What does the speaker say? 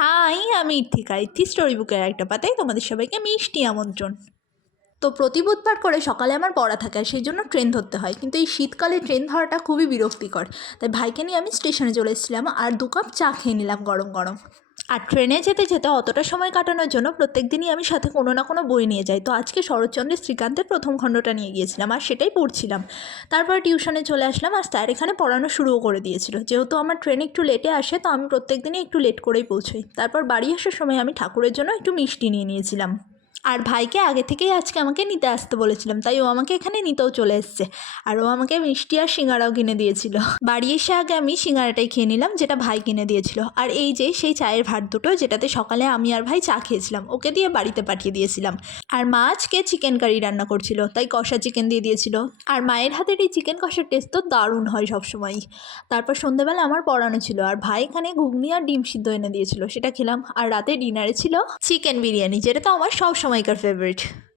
High, আমি ইথিকা। Story বুকের একটা পাতায় তোমাদের সবাইকে মিষ্টি আমন্ত্রণ। তো প্রতি বুধবার করে সকালে আমার পড়া থাকে, আর সেই জন্য ট্রেন ধরতে হয়, কিন্তু এই শীতকালে ট্রেন ধরাটা খুবই বিরক্তিকর। তাই ভাইকে নিয়ে আমি স্টেশনে চলে এসেছিলাম আর 2 কাপ চা খেয়ে নিলাম গরম গরম। আর ট্রেনে যেতে যেতে অতটা সময় কাটানোর জন্য প্রত্যেক দিনই আমি সাথে কোনো না কোনো বই নিয়ে যাই। তো আজকে শরৎচন্দ্রের শ্রীকান্তের প্রথম খণ্ডটা নিয়ে গিয়েছিলাম আর সেটাই পড়ছিলাম। তারপর টিউশনে চলে আসলাম আর স্যার এখানে পড়ানো শুরুও করে দিয়েছিল। যেহেতু আমার ট্রেন একটু লেটে আসে, তো আমি প্রত্যেক দিনই একটু লেট করেই পৌঁছই। তারপর বাড়ি আসার সময় আমি ঠাকুরের জন্য একটু মিষ্টি নিয়ে নিয়েছিলাম। আর ভাইকে আগে থেকেই আজকে আমাকে নিতে আসতে বলেছিলাম, তাই ও আমাকে এখানে নিতেও চলে এসছে। আর ও আমাকে মিষ্টি আর সিঙ্গারাও কিনে দিয়েছিল। বাড়ি এসে আগে আমি সিঙ্গারাটাই খেয়ে নিলাম, যেটা ভাই কিনে দিয়েছিল। আর এই যে সেই চায়ের ভাত দুটো, যেটাতে সকালে আমি আর ভাই চা খেয়েছিলাম, ওকে দিয়ে বাড়িতে পাঠিয়ে দিয়েছিলাম। আর মা আজকে চিকেন কারি রান্না করছিল, তাই কষা চিকেন দিয়ে দিয়েছিল। আর মায়ের হাতের এই চিকেন কষার টেস্ট তো দারুণ হয় সবসময়ই। তারপর সন্ধ্যাবেলা আমার পড়ানো ছিল, আর ভাই এখানে ঘুগনি আর ডিম সিদ্ধ এনে দিয়েছিল, সেটা খেলাম। আর রাতে ডিনারে ছিল চিকেন বিরিয়ানি, যেটা তো আমার সব সময়কার ফেভারিট।